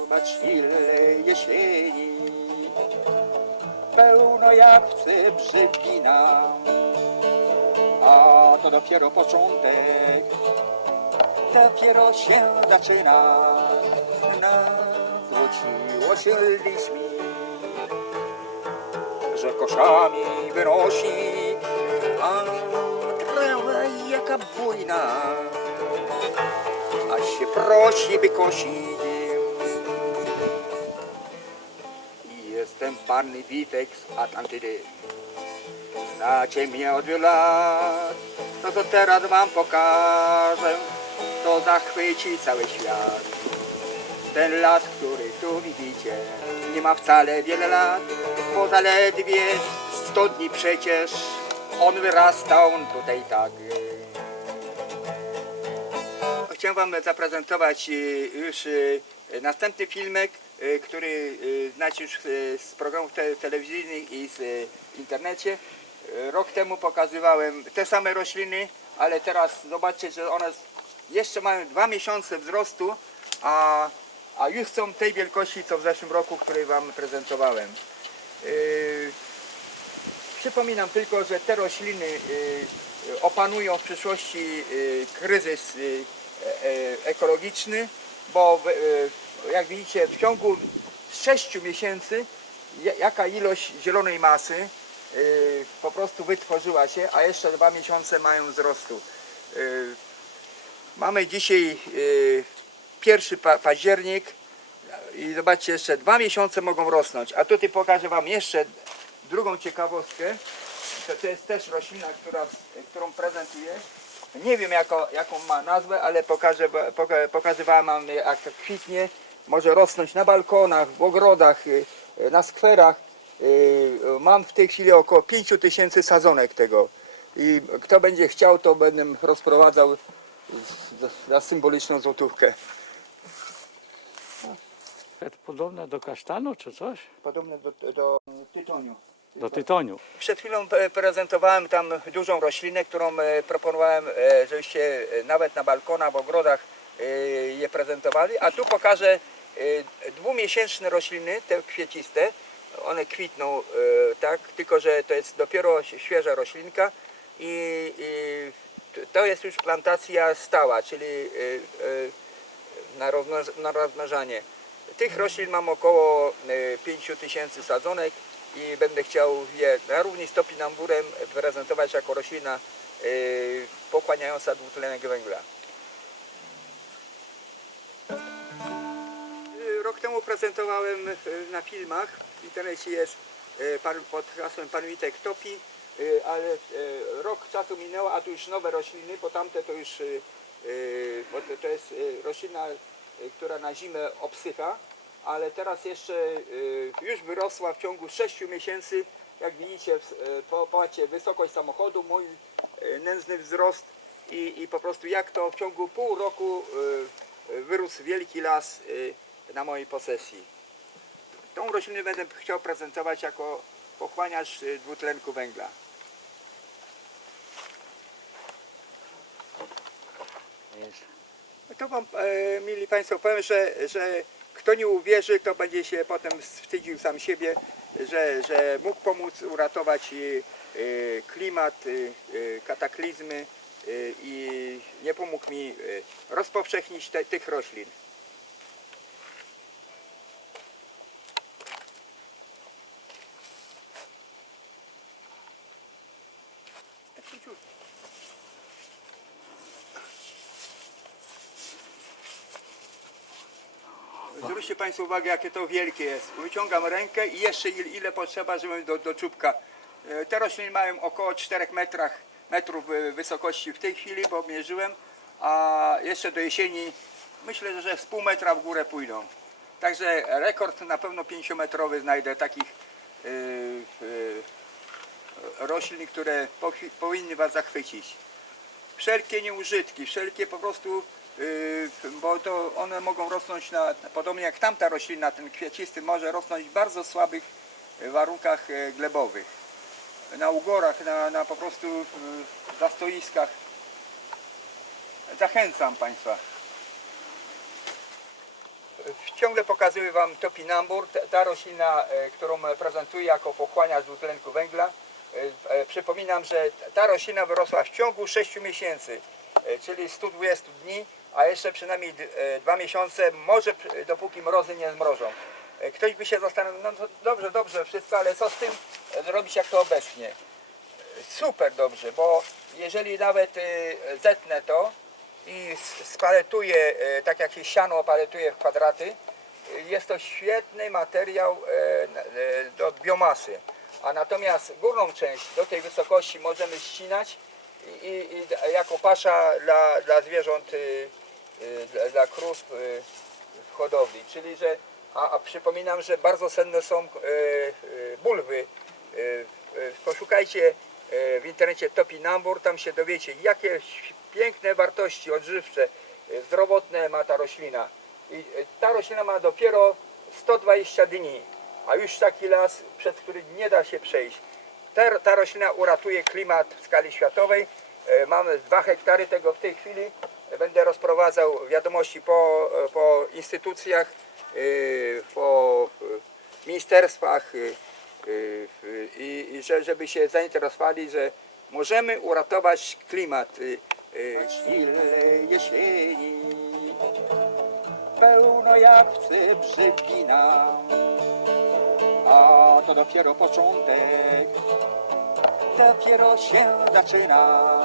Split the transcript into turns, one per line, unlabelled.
Zobacz ile jesieni Pełno jawce brzegina A to dopiero początek Dopiero się zaczyna. Nawróciło się lis mi Że koszami wynosi A trawa jaka bujna. A się prosi by kosić Jestem pan Witek z Atlantydy. Znacie mnie od wielu lat, to co teraz wam pokażę, to zachwyci cały świat. Ten las, który tu widzicie, nie ma wcale wiele lat, bo zaledwie 100 dni przecież on wyrastał tutaj tak. Chciałem Wam zaprezentować y, już y, następny filmek, który y, znacie już y, z programów te, telewizyjnych i z y, internecie. Y, Rok temu pokazywałem te same rośliny, ale teraz zobaczcie, że one jeszcze mają dwa miesiące wzrostu, a, a już są tej wielkości, co w zeszłym roku, który Wam prezentowałem. Y, Przypominam tylko, że te rośliny y, y, opanują w przyszłości y, kryzys y, e- e- ekologiczny, bo y, jak widzicie w ciągu 6 miesięcy ja- jaka ilość zielonej masy y, po prostu wytworzyła się, a jeszcze dwa miesiące mają wzrostu. Y, Mamy dzisiaj y, pierwszy pa- październik i zobaczcie, jeszcze dwa miesiące mogą rosnąć. A tutaj pokażę Wam jeszcze drugą ciekawostkę. To, jest też roślina, która, którą prezentuję. Nie wiem jako, jaką ma nazwę, ale pokażę, poka, pokazywałem Wam jak to kwitnie. Może rosnąć na balkonach, w ogrodach, y, y, na skwerach. Y, Mam w tej chwili około 5 tysięcy sadzonek tego. I kto będzie chciał, to będę rozprowadzał za symboliczną złotówkę.
To Podobne do kasztanu czy coś?
Podobne do, do tytoniu.
Do tytoniu.
Przed chwilą e, prezentowałem tam dużą roślinę, którą e, proponowałem, e, żebyście e, nawet na balkonach, w ogrodach e, je prezentowali. A tu pokażę e, dwumiesięczne rośliny, te kwieciste. One kwitną, e, tak, tylko że to jest dopiero świeża roślinka i, i to jest już plantacja stała, czyli e, na, rozmnoż- na rozmnażanie. Tych roślin mam około e, 5 tysięcy sadzonek i będę chciał je na równi z topinamburem prezentować jako roślina pochłaniająca dwutlenek węgla. Rok temu prezentowałem e, na filmach, w internecie jest e, pod hasłem Pan Witek Topi, e, ale rok czasu minęło, a tu już nowe rośliny, bo tamte to już, bo to, jest roślina, która na zimę obsycha, ale teraz jeszcze już wyrosła w ciągu 6 miesięcy, jak widzicie, popatrzcie, wysokość samochodu, mój nędzny wzrost i, i po prostu jak to w ciągu pół roku wyrósł wielki las na mojej posesji. Tą roślinę będę chciał prezentować jako pochłaniacz e, dwutlenku węgla. To wam, e, mili Państwo, powiem, że, że kto nie uwierzy, to będzie się potem wstydził sam siebie, że, że mógł pomóc uratować e, e, klimat, kataklizmy i nie pomógł mi rozpowszechnić te, tych roślin. Zwróćcie Państwo uwagę, jakie to wielkie jest. Wyciągam rękę i jeszcze ile, ile potrzeba, żeby do, do czubka. E, Te rośliny mają około 4 metrach, metrów e, wysokości w tej chwili, bo mierzyłem, a jeszcze do jesieni myślę, że z pół metra w górę pójdą. Także rekord na pewno 5-metrowy znajdę takich e, e, roślin, które powinny Was zachwycić wszelkie nieużytki, wszelkie po prostu, yy, bo to one mogą rosnąć na, podobnie jak tamta roślina, ten kwiecisty może rosnąć w bardzo słabych yy, warunkach yy, glebowych. Na ugorach, na, na po prostu zastoiskach. Zachęcam Państwa. ciągle pokazuję Wam topinambur, ta- roślina, którą prezentuję jako pochłaniacz dwutlenku węgla. E, Przypominam, że ta roślina wyrosła w ciągu 6 miesięcy, czyli 120 dni, a jeszcze przynajmniej e, dwa miesiące, może dopóki mrozy nie zmrożą. E, Ktoś by się zastanowił, no dobrze, dobrze, wszystko, ale co z tym e, zrobić, jak to obecnie? super dobrze, bo jeżeli nawet zetnę to i spaletuję, tak jak się siano opaletuje w kwadraty, jest to świetny materiał do biomasy. A natomiast górną część do tej wysokości możemy ścinać i, i, i jako pasza dla, dla zwierząt, y, dla, dla krów y, w hodowli. Czyli, że, a, a przypominam, że bardzo cenne są y, y, bulwy. Y, y, poszukajcie y, w internecie topinambur, tam się dowiecie, jakie piękne wartości odżywcze, y, zdrowotne ma ta roślina. I y, ta roślina ma dopiero 120 dni, a już taki las, przez który nie da się przejść. Ta, ta roślina uratuje klimat w skali światowej. Mamy dwa hektary tego w tej chwili. Będę rozprowadzał wiadomości po, po instytucjach, e, po e, ministerstwach e, i, i że, żeby się zainteresowali, że możemy uratować klimat. e, e, Chwile jesieni, pełno jak w Cybrzywina a to dopiero początek, dopiero się zaczyna.